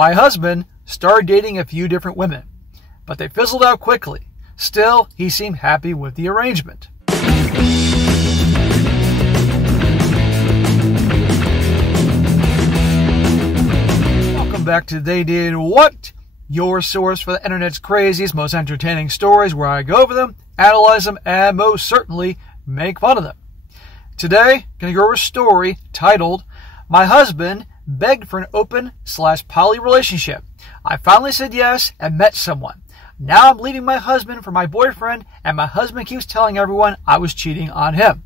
My husband started dating a few different women, but they fizzled out quickly. Still, he seemed happy with the arrangement. Welcome back to They Did What? Your source for the internet's craziest, most entertaining stories, where I go over them, analyze them, and most certainly make fun of them. Today, I'm going to go over a story titled, My Husband Begged for an Open/Poly Relationship. I finally said yes and met someone. Now I'm leaving my husband for my boyfriend, and my husband keeps telling everyone I was cheating on him.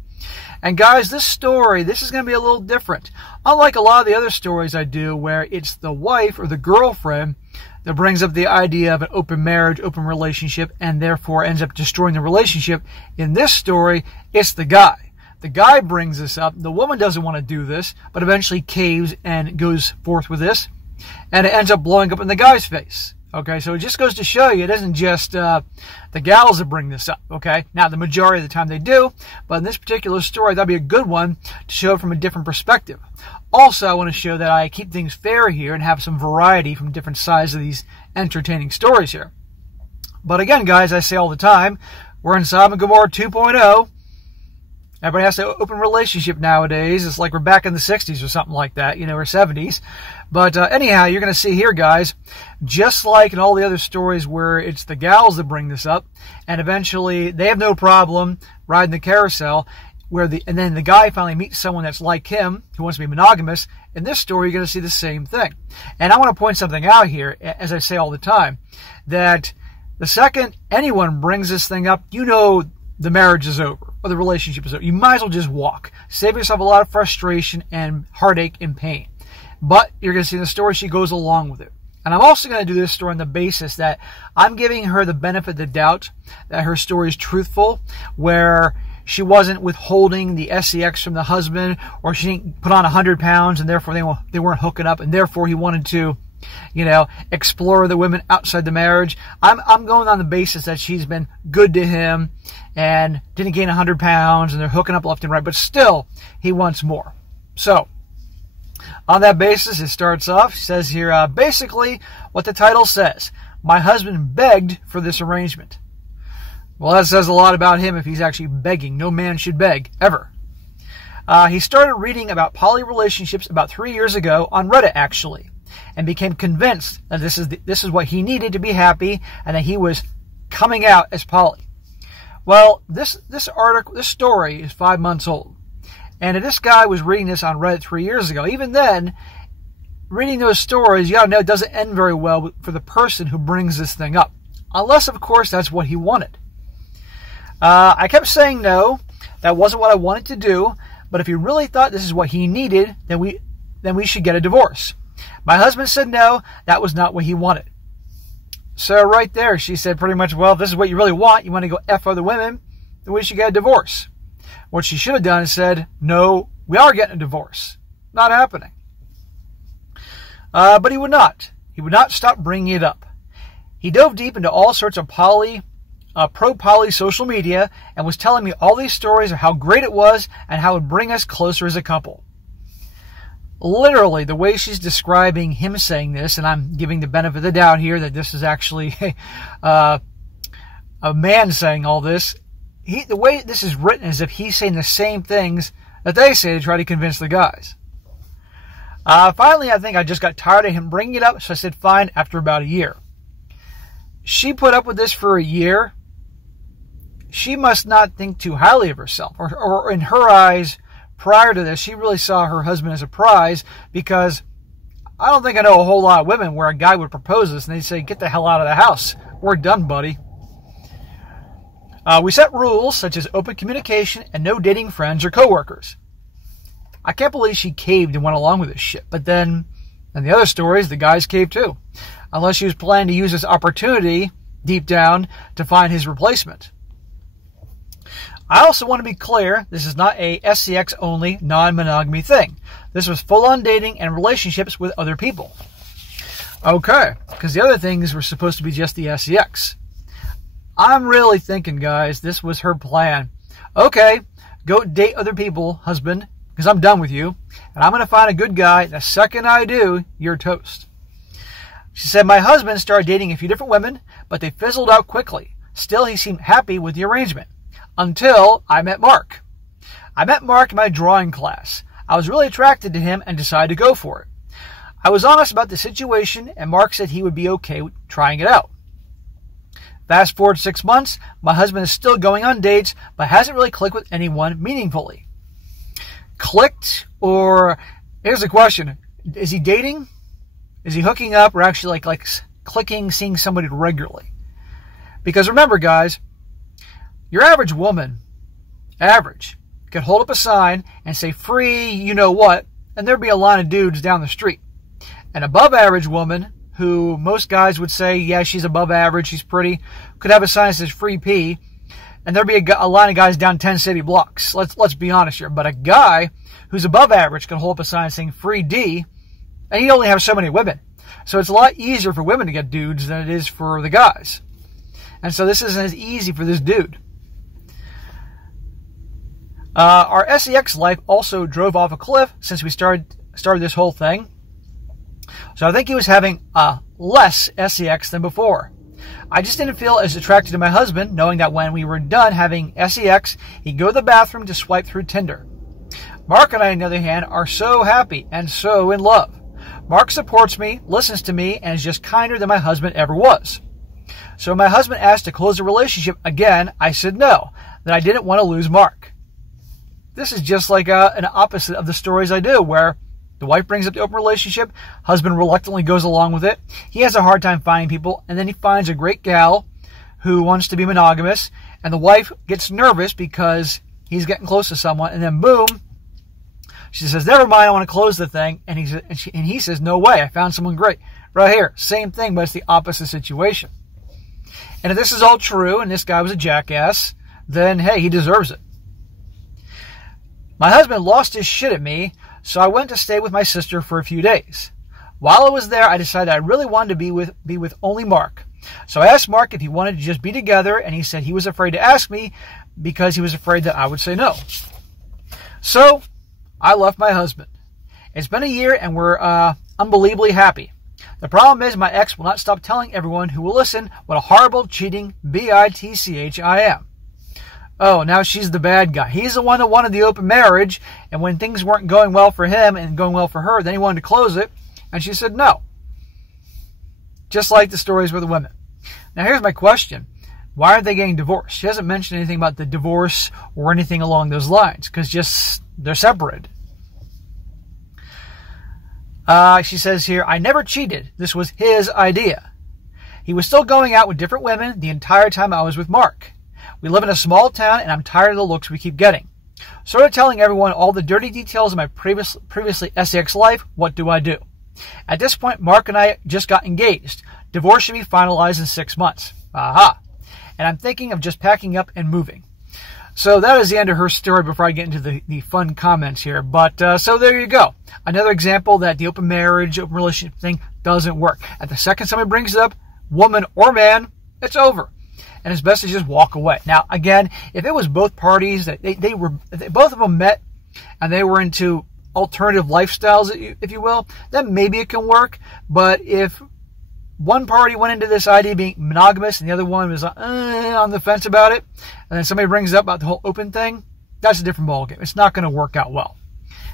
And guys, this is going to be a little different. Unlike a lot of the other stories I do where it's the wife or the girlfriend that brings up the idea of an open marriage, open relationship, and therefore ends up destroying the relationship. In this story, it's the guy. The guy brings this up. The woman doesn't want to do this, but eventually caves and goes forth with this. And it ends up blowing up in the guy's face. Okay, so it just goes to show you, it isn't just the gals that bring this up, okay? Now, the majority of the time they do, but in this particular story, that'd be a good one to show it from a different perspective. Also, I want to show that I keep things fair here and have some variety from different sides of these entertaining stories here. But again, guys, I say all the time, we're in Sodom and Gomorrah 2.0. Everybody has an open relationship nowadays. It's like we're back in the 60s or something like that, or 70s. But anyhow, you're going to see here, guys, just like in all the other stories where it's the gals that bring this up, and eventually they have no problem riding the carousel, and then the guy finally meets someone that's like him, who wants to be monogamous. In this story, you're going to see the same thing. And I want to point something out here, as I say all the time, that the second anyone brings this thing up, the marriage is over, or the relationship is over. You might as well just walk. Save yourself a lot of frustration and heartache and pain. But you're going to see in the story she goes along with it. And I'm also going to do this story on the basis that I'm giving her the benefit of the doubt that her story is truthful, where she wasn't withholding the sex from the husband, or she didn't put on 100 pounds and therefore they weren't hooking up, and therefore he wanted to explore the women outside the marriage. I'm going on the basis that she's been good to him and didn't gain 100 pounds and they're hooking up left and right, but still, he wants more. So, on that basis, it starts off, it says here, basically, what the title says, my husband begged for this arrangement. Well, that says a lot about him if he's actually begging. No man should beg, ever. He started reading about poly relationships about 3 years ago on Reddit, actually, and became convinced that this is what he needed to be happy, and that he was coming out as poly. Well, this story is 5 months old, and if this guy was reading this on Reddit 3 years ago, even then, reading those stories, you gotta know it doesn't end very well for the person who brings this thing up, unless, of course, that's what he wanted. I kept saying no, that wasn't what I wanted to do, but if he really thought this is what he needed, then we should get a divorce. My husband said no, that was not what he wanted. So right there, she said pretty much, well, if this is what you really want, you want to go F other women, then we should get a divorce. What she should have done is said, no, we are getting a divorce. Not happening. But he would not. He would not stop bringing it up. He dove deep into all sorts of pro-poly social media and was telling me all these stories of how great it was and how it would bring us closer as a couple. Literally, the way she's describing him saying this, and I'm giving the benefit of the doubt here that this is actually a man saying all this, the way this is written is as if he's saying the same things that they say to try to convince the guys. Finally, I think I just got tired of him bringing it up, so I said fine after about a year. She put up with this for a year. She must not think too highly of herself, or in her eyes, prior to this, she really saw her husband as a prize, because I don't think I know a whole lot of women where a guy would propose this and they'd say, get the hell out of the house. We're done, buddy. We set rules such as open communication and no dating friends or coworkers. I can't believe she caved and went along with this shit. But then, in the other stories, the guys caved too. Unless she was planning to use this opportunity, deep down, to find his replacement. I also want to be clear, this is not a SCX-only, non-monogamy thing. This was full-on dating and relationships with other people. Okay, because the other things were supposed to be just the SCX. I'm really thinking, guys, this was her plan. Okay, go date other people, husband, because I'm done with you, and I'm going to find a good guy, and the second I do, you're toast. She said, my husband started dating a few different women, but they fizzled out quickly. Still, he seemed happy with the arrangement. Until I met Mark. I met Mark in my drawing class. I was really attracted to him and decided to go for it. I was honest about the situation, and Mark said he would be okay with trying it out. Fast forward 6 months, my husband is still going on dates, but hasn't really clicked with anyone meaningfully. Clicked, or here's the question, is he dating? Is he hooking up, or actually like clicking, seeing somebody regularly? Because remember, guys, your average woman, could hold up a sign and say free you know what, and there'd be a line of dudes down the street. An above average woman, who most guys would say, yeah, she's above average, she's pretty, could have a sign that says free pee, and there'd be a line of guys down 10 city blocks. Let's be honest here. But a guy who's above average could hold up a sign saying free D, and he'd only have so many women. So it's a lot easier for women to get dudes than it is for the guys. And so this isn't as easy for this dude. Our sex life also drove off a cliff since we started this whole thing. So I think he was having less sex than before. I just didn't feel as attracted to my husband, knowing that when we were done having sex, he'd go to the bathroom to swipe through Tinder. Mark and I, on the other hand, are so happy and so in love. Mark supports me, listens to me, and is just kinder than my husband ever was. So when my husband asked to close the relationship again, I said no, that I didn't want to lose Mark. This is just like an opposite of the stories I do, where the wife brings up the open relationship, husband reluctantly goes along with it. He has a hard time finding people, and then he finds a great gal who wants to be monogamous, and the wife gets nervous because he's getting close to someone, and then boom, she says, never mind, I want to close the thing, and he says, no way, I found someone great. Right here, same thing, but it's the opposite situation. And if this is all true, and this guy was a jackass, then hey, he deserves it. My husband lost his shit at me, so I went to stay with my sister for a few days. While I was there, I decided I really wanted to be with only Mark. So I asked Mark if he wanted to just be together, and he said he was afraid to ask me because he was afraid that I would say no. So I left my husband. It's been a year, and we're unbelievably happy. The problem is my ex will not stop telling everyone who will listen what a horrible, cheating bitch I am. Oh, now she's the bad guy. He's the one that wanted the open marriage, and when things weren't going well for him and going well for her, then he wanted to close it, and she said no. Just like the stories with the women. Now here's my question. Why aren't they getting divorced? She hasn't mentioned anything about the divorce or anything along those lines, because just they're separated. She says here, I never cheated. This was his idea. He was still going out with different women the entire time I was with Mark. We live in a small town, and I'm tired of the looks we keep getting. Sort of telling everyone all the dirty details of my previously sex life, what do I do? At this point, Mark and I just got engaged. Divorce should be finalized in 6 months. Aha. And I'm thinking of just packing up and moving. So that is the end of her story before I get into the fun comments here. But so there you go. Another example that the open marriage, open relationship thing doesn't work. At the second somebody brings it up, woman or man, it's over. And it's best to just walk away. Now, again, if it was both parties, that they both of them met and they were into alternative lifestyles, if you will, then maybe it can work. But if one party went into this idea of being monogamous and the other one was on the fence about it, and then somebody brings up about the whole open thing, that's a different ballgame. It's not going to work out well.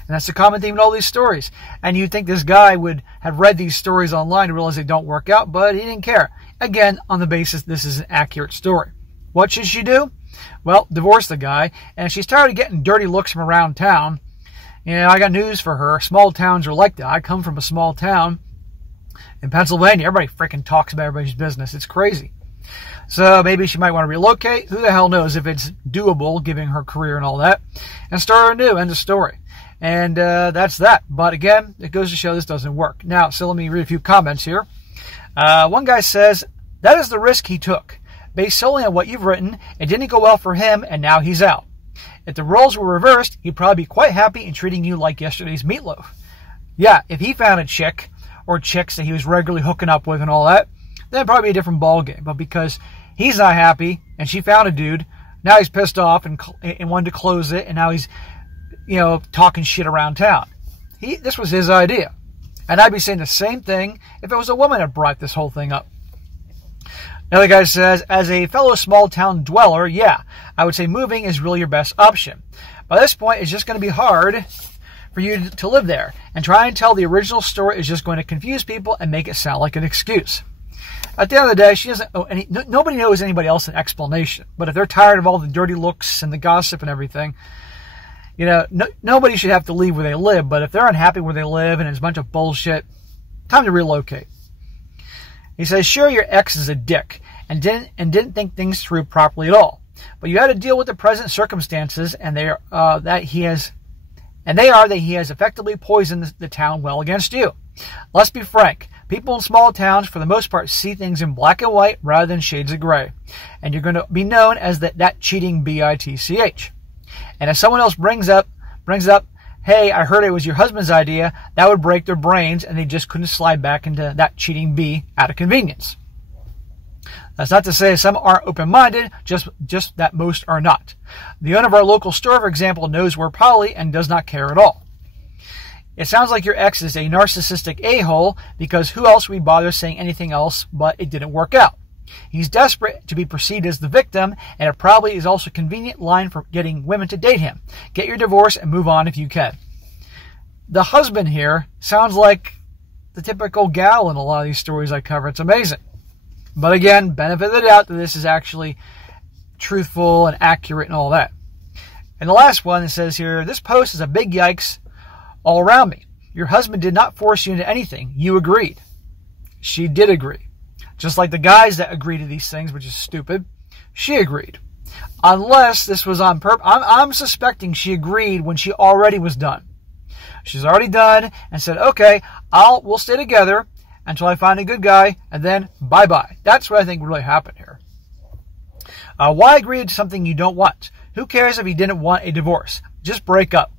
And that's the common theme in all these stories. And you'd think this guy would have read these stories online to realize they don't work out, but he didn't care. Again, on the basis this is an accurate story. What should she do? Well, divorce the guy. And if she's tired of getting dirty looks from around town, you know, I got news for her. Small towns are like that. I come from a small town in Pennsylvania. Everybody freaking talks about everybody's business. It's crazy. So maybe she might want to relocate. Who the hell knows if it's doable, given her career and all that. And start anew. End of story. And that's that. But again, it goes to show this doesn't work. Now, so let me read a few comments here. One guy says, that is the risk he took. Based solely on what you've written, it didn't go well for him, and now he's out. If the roles were reversed, he'd probably be quite happy in treating you like yesterday's meatloaf. Yeah, if he found a chick or chicks that he was regularly hooking up with and all that, then it'd probably be a different ballgame. But because he's not happy, and she found a dude, now he's pissed off and wanted to close it, and now he's, you know, talking shit around town. This was his idea. And I'd be saying the same thing if it was a woman that brought this whole thing up. Another guy says, as a fellow small town dweller, yeah, I would say moving is really your best option. By this point, it's just going to be hard for you to live there. And try and tell the original story is just going to confuse people and make it sound like an excuse. At the end of the day, she doesn't owe nobody knows anybody else an explanation. But if they're tired of all the dirty looks and the gossip and everything, you know, nobody should have to leave where they live. But if they're unhappy where they live and it's a bunch of bullshit, time to relocate. He says, sure, your ex is a dick and didn't think things through properly at all. But you had to deal with the present circumstances, and they are that he has effectively poisoned the town well against you. Let's be frank. People in small towns, for the most part, see things in black and white rather than shades of gray. And you're going to be known as that cheating bitch. And if someone else brings up, hey, I heard it was your husband's idea, that would break their brains and they just couldn't slide back into that cheating B out of convenience. That's not to say some aren't open-minded, just that most are not. The owner of our local store, for example, knows we're poly and does not care at all. It sounds like your ex is a narcissistic a-hole, because who else would bother saying anything else, but it didn't work out. He's desperate to be perceived as the victim, and it probably is also a convenient line for getting women to date him. Get your divorce and move on if you can. The husband here sounds like the typical gal in a lot of these stories I cover. It's amazing. But again, benefit of the doubt that this is actually truthful and accurate and all that. And the last one, it says here, this post is a big yikes all around me. Your husband did not force you into anything. You agreed. She did agree. Just like the guys that agree to these things, which is stupid, she agreed. Unless this was on purpose. I'm suspecting she agreed when she already was done. She's already done and said, okay, we'll stay together until I find a good guy, and then bye-bye. That's what I think really happened here. Why agree to something you don't want? Who cares if you didn't want a divorce? Just break up.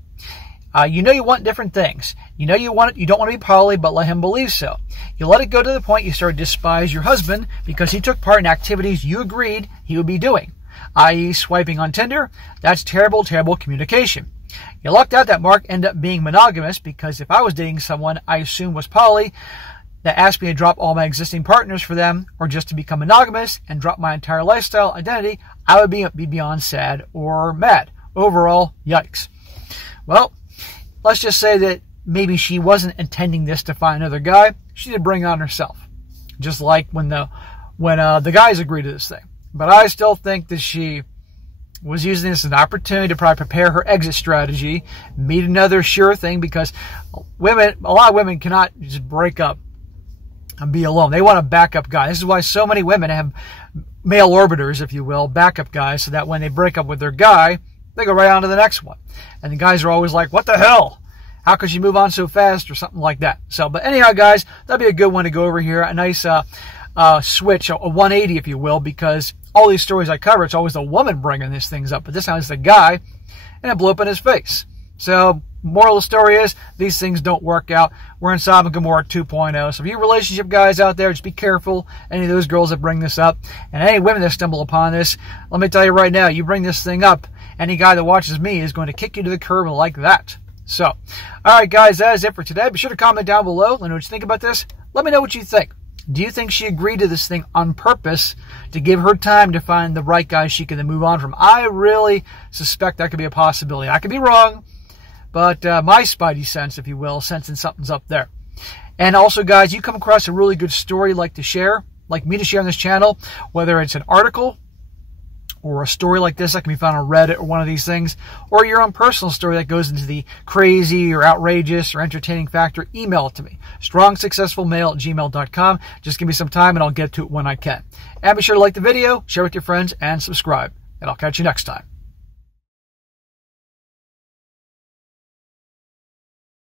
You know you want different things. You know you don't want to be poly, but let him believe so. You let it go to the point you start to despise your husband because he took part in activities you agreed he would be doing, i.e. swiping on Tinder. That's terrible, terrible communication. You lucked out that Mark ended up being monogamous, because if I was dating someone I assumed was poly that asked me to drop all my existing partners for them, or just to become monogamous and drop my entire lifestyle identity, I would be beyond sad or mad. Overall, yikes. Well, let's just say that maybe she wasn't intending this to find another guy. She did bring it on herself, just like when the guys agreed to this thing. But I still think that she was using this as an opportunity to probably prepare her exit strategy, meet another sure thing, because a lot of women cannot just break up and be alone. They want a backup guy. This is why so many women have male orbiters, if you will, backup guys, so that when they break up with their guy, they go right on to the next one. And the guys are always like, what the hell? How could you move on so fast, or something like that? So, but anyhow, guys, that'd be a good one to go over here. A nice switch, a 180, if you will, because all these stories I cover, it's always the woman bringing these things up. But this time it's the guy, and it blew up in his face. So, moral of the story is, these things don't work out. We're in Sodom and Gomorrah 2.0. So if you relationship guys out there, just be careful. Any of those girls that bring this up, and any women that stumble upon this, let me tell you right now, you bring this thing up, any guy that watches me is going to kick you to the curb like that. So, all right, guys, that is it for today. Be sure to comment down below. Let me know what you think about this. Let me know what you think. Do you think she agreed to this thing on purpose to give her time to find the right guy she can then move on from? I really suspect that could be a possibility. I could be wrong, but my spidey sense, if you will, sensing something's up there. And also, guys, you come across a really good story you'd like to share, like me to share on this channel, whether it's an article or a story like this that can be found on Reddit or one of these things, or your own personal story that goes into the crazy or outrageous or entertaining factor, email it to me. strongsuccessfulmale@gmail.com. Just give me some time and I'll get to it when I can. And be sure to like the video, share with your friends, and subscribe. And I'll catch you next time.